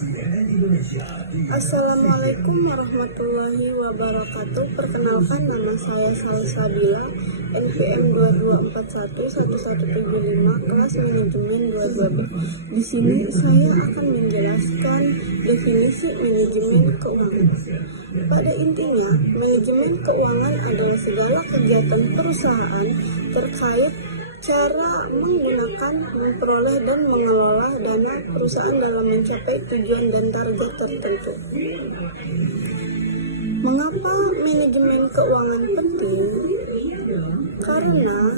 Assalamualaikum warahmatullahi wabarakatuh. Perkenalkan, nama saya Salsabila, NPM 22411175, kelas manajemen 22B. Di sini saya akan menjelaskan definisi manajemen keuangan. Pada intinya, manajemen keuangan adalah segala kegiatan perusahaan terkait cara menggunakan, memperoleh, dan mengelola dana perusahaan dalam mencapai tujuan dan target tertentu. Mengapa manajemen keuangan penting? Karena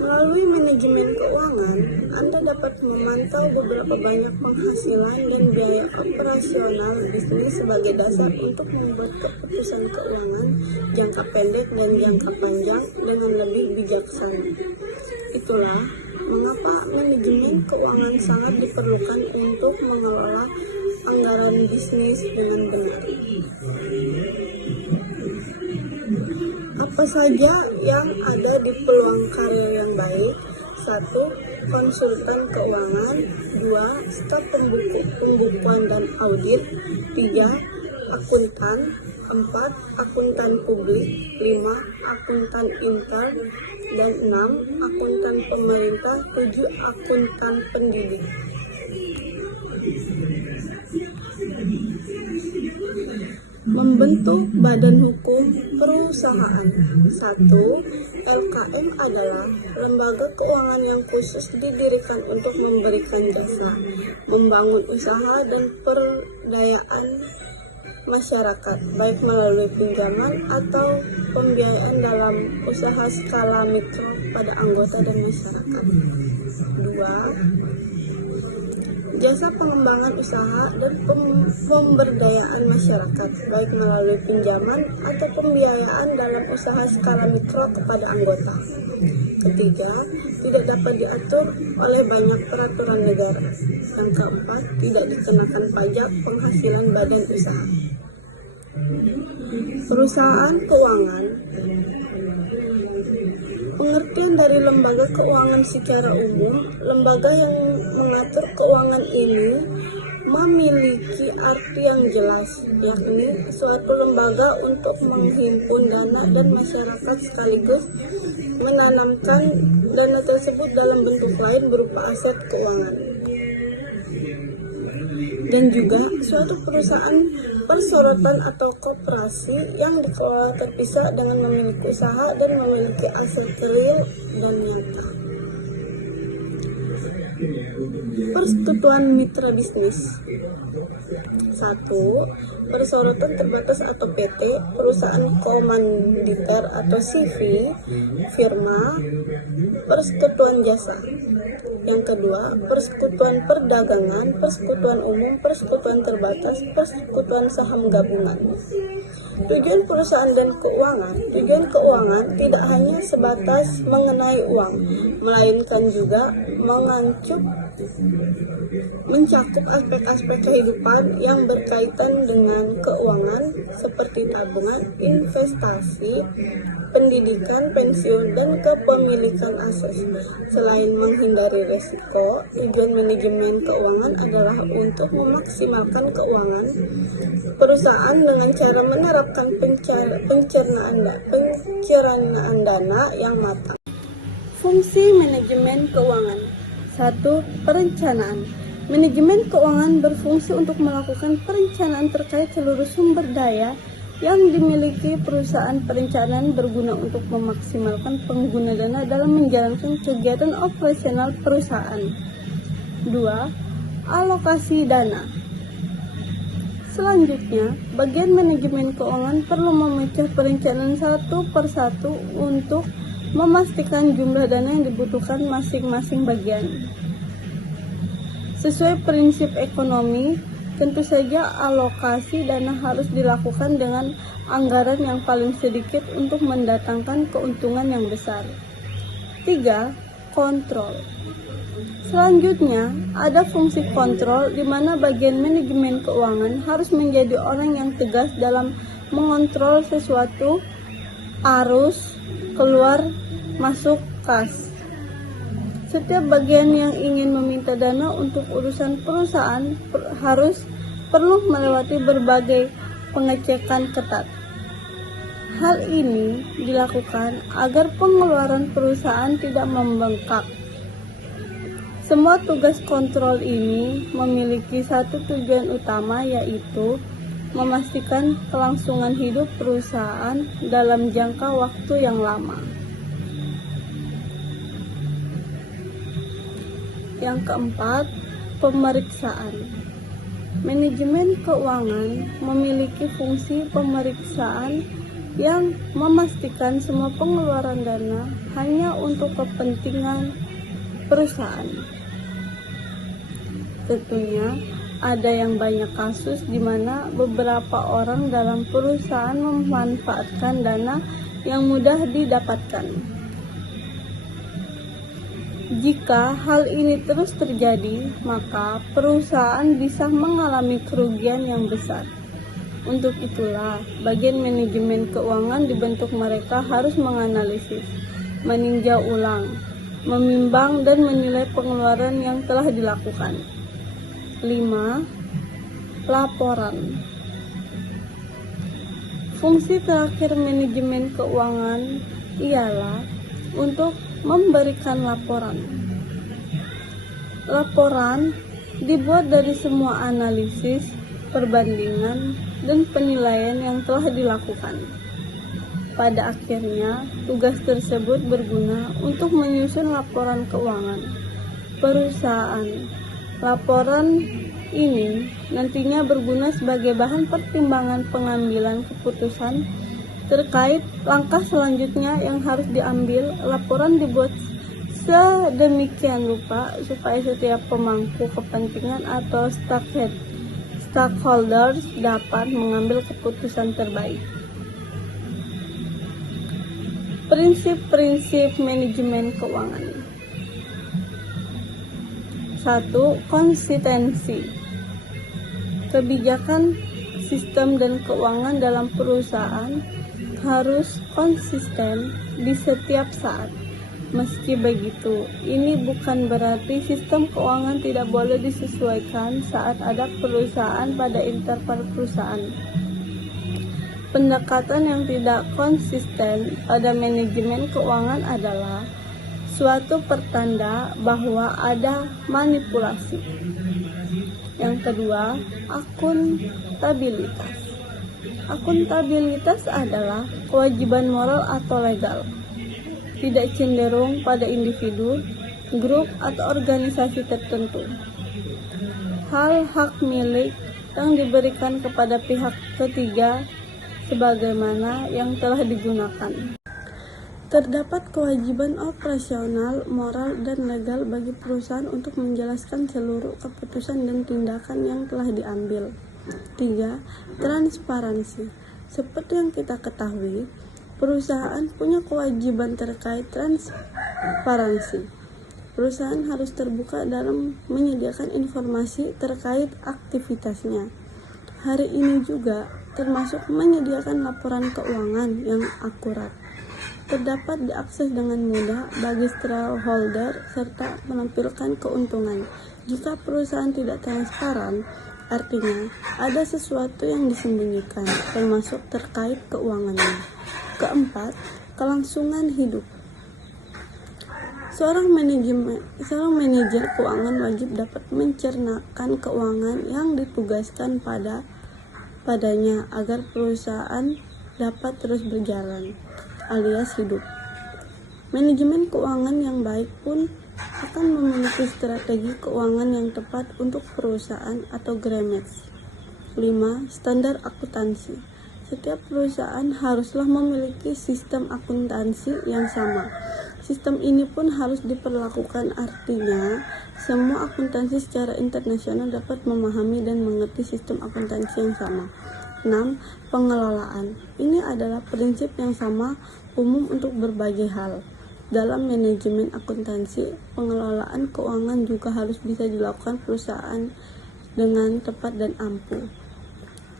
melalui manajemen keuangan, Anda dapat memantau beberapa banyak penghasilan dan biaya operasional bisnis sebagai dasar untuk membuat keputusan keuangan jangka pendek dan jangka panjang dengan lebih bijaksana. Itulah mengapa manajemen keuangan sangat diperlukan untuk mengelola anggaran bisnis dengan benar. Apa saja yang ada di peluang karir yang baik? 1. Konsultan keuangan. 2. Staf pembukuan dan audit. 3. Akuntan. 4. Akuntan publik. 5. Akuntan intern. Dan 6. Akuntan pemerintah. 7. Akuntan pendidik. Membentuk badan hukum perusahaan. 1. LKM adalah lembaga keuangan yang khusus didirikan untuk memberikan jasa, membangun usaha dan perdayaan masyarakat, baik melalui pinjaman atau pembiayaan dalam usaha skala mikro pada anggota dan masyarakat. 2. Jasa pengembangan usaha dan pemberdayaan masyarakat, baik melalui pinjaman atau pembiayaan dalam usaha skala mikro kepada anggota. 3. Tidak dapat diatur oleh banyak peraturan negara. Yang 4. Tidak dikenakan pajak penghasilan badan usaha. Perusahaan keuangan. Pengertian dari lembaga keuangan secara umum, lembaga yang mengatur keuangan ini memiliki arti yang jelas, yakni suatu lembaga untuk menghimpun dana dan masyarakat sekaligus menanamkan dana tersebut dalam bentuk lain berupa aset keuangan. Dan juga suatu perusahaan persorotan atau koperasi yang dikelola terpisah dengan memiliki usaha dan memiliki aset real dan nyata. Persekutuan mitra bisnis. 1. Persorotan terbatas atau PT, perusahaan komanditer atau CV, firma, persekutuan jasa. Yang kedua, persekutuan perdagangan, persekutuan umum, persekutuan terbatas, persekutuan saham gabungan. Tujuan perusahaan dan keuangan. Tujuan keuangan tidak hanya sebatas mengenai uang, melainkan juga mencakup aspek-aspek kehidupan yang berkaitan dengan keuangan seperti tabungan, investasi, pendidikan, pensiun, dan kepemilikan aset. Selain menghindari risiko, tujuan manajemen keuangan adalah untuk memaksimalkan keuangan perusahaan dengan cara menerapkan pencernaan dana yang matang. Fungsi manajemen keuangan. 1. Perencanaan. Manajemen keuangan berfungsi untuk melakukan perencanaan terkait seluruh sumber daya yang dimiliki perusahaan. Perencanaan berguna untuk memaksimalkan pengguna dana dalam menjalankan kegiatan operasional perusahaan. 2. Alokasi dana. Selanjutnya, bagian manajemen keuangan perlu memecah perencanaan satu persatu untuk memastikan jumlah dana yang dibutuhkan masing-masing bagian. Sesuai prinsip ekonomi, tentu saja alokasi dana harus dilakukan dengan anggaran yang paling sedikit untuk mendatangkan keuntungan yang besar. 3. Kontrol. Selanjutnya, ada fungsi kontrol di mana bagian manajemen keuangan harus menjadi orang yang tegas dalam mengontrol sesuatu arus keluar masuk kas. Setiap bagian yang ingin meminta dana untuk urusan perusahaan perlu melewati berbagai pengecekan ketat. Hal ini dilakukan agar pengeluaran perusahaan tidak membengkak. Semua tugas kontrol ini memiliki satu tujuan utama, yaitu memastikan kelangsungan hidup perusahaan dalam jangka waktu yang lama. Yang keempat, pemeriksaan. Manajemen keuangan memiliki fungsi pemeriksaan yang memastikan semua pengeluaran dana hanya untuk kepentingan perusahaan. Tentunya ada yang banyak kasus di mana beberapa orang dalam perusahaan memanfaatkan dana yang mudah didapatkan. Jika hal ini terus terjadi, maka perusahaan bisa mengalami kerugian yang besar. Untuk itulah, bagian manajemen keuangan dibentuk. Mereka harus menganalisis, meninjau ulang, menimbang dan menilai pengeluaran yang telah dilakukan. 5. Laporan. Fungsi terakhir manajemen keuangan ialah untuk memberikan laporan. Laporan dibuat dari semua analisis, perbandingan, dan penilaian yang telah dilakukan. Pada akhirnya, tugas tersebut berguna untuk menyusun laporan keuangan perusahaan. Laporan ini nantinya berguna sebagai bahan pertimbangan pengambilan keputusan terkait langkah selanjutnya yang harus diambil. Laporan dibuat sedemikian rupa supaya setiap pemangku kepentingan atau stakeholders dapat mengambil keputusan terbaik. Prinsip-prinsip manajemen keuangan. 1. Konsistensi. Kebijakan, sistem, dan keuangan dalam perusahaan harus konsisten di setiap saat. Meski begitu, ini bukan berarti sistem keuangan tidak boleh disesuaikan saat ada perusahaan pada interval perusahaan. Pendekatan yang tidak konsisten pada manajemen keuangan adalah suatu pertanda bahwa ada manipulasi. Yang kedua, akuntabilitas. Akuntabilitas adalah kewajiban moral atau legal, tidak cenderung pada individu, grup, atau organisasi tertentu. Hak milik yang diberikan kepada pihak ketiga sebagaimana yang telah digunakan. Terdapat kewajiban operasional, moral, dan legal bagi perusahaan untuk menjelaskan seluruh keputusan dan tindakan yang telah diambil. 3. Transparansi. Seperti yang kita ketahui, perusahaan punya kewajiban terkait transparansi. Perusahaan harus terbuka dalam menyediakan informasi terkait aktivitasnya. Hari ini juga termasuk menyediakan laporan keuangan yang akurat, terdapat diakses dengan mudah bagi stakeholder, serta menampilkan keuntungan. Jika perusahaan tidak transparan, artinya ada sesuatu yang disembunyikan, termasuk terkait keuangannya. 4. Kelangsungan hidup. Seorang manajer keuangan wajib dapat mencernakan keuangan yang ditugaskan padanya agar perusahaan dapat terus berjalan, alias hidup. Manajemen keuangan yang baik pun akan memiliki strategi keuangan yang tepat untuk perusahaan atau GREMES. 5. Standar akuntansi. Setiap perusahaan haruslah memiliki sistem akuntansi yang sama. Sistem ini pun harus diperlakukan, artinya semua akuntansi secara internasional dapat memahami dan mengerti sistem akuntansi yang sama. 6. Pengelolaan. Ini adalah prinsip yang sama umum untuk berbagai hal. Dalam manajemen akuntansi, pengelolaan keuangan juga harus bisa dilakukan perusahaan dengan tepat dan ampuh.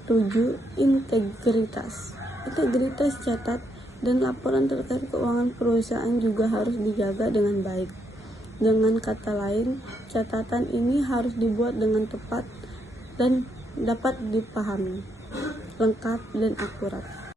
7. Integritas. Integritas catat dan laporan terkait keuangan perusahaan juga harus dijaga dengan baik. Dengan kata lain, catatan ini harus dibuat dengan tepat dan dapat dipahami, lengkap dan akurat.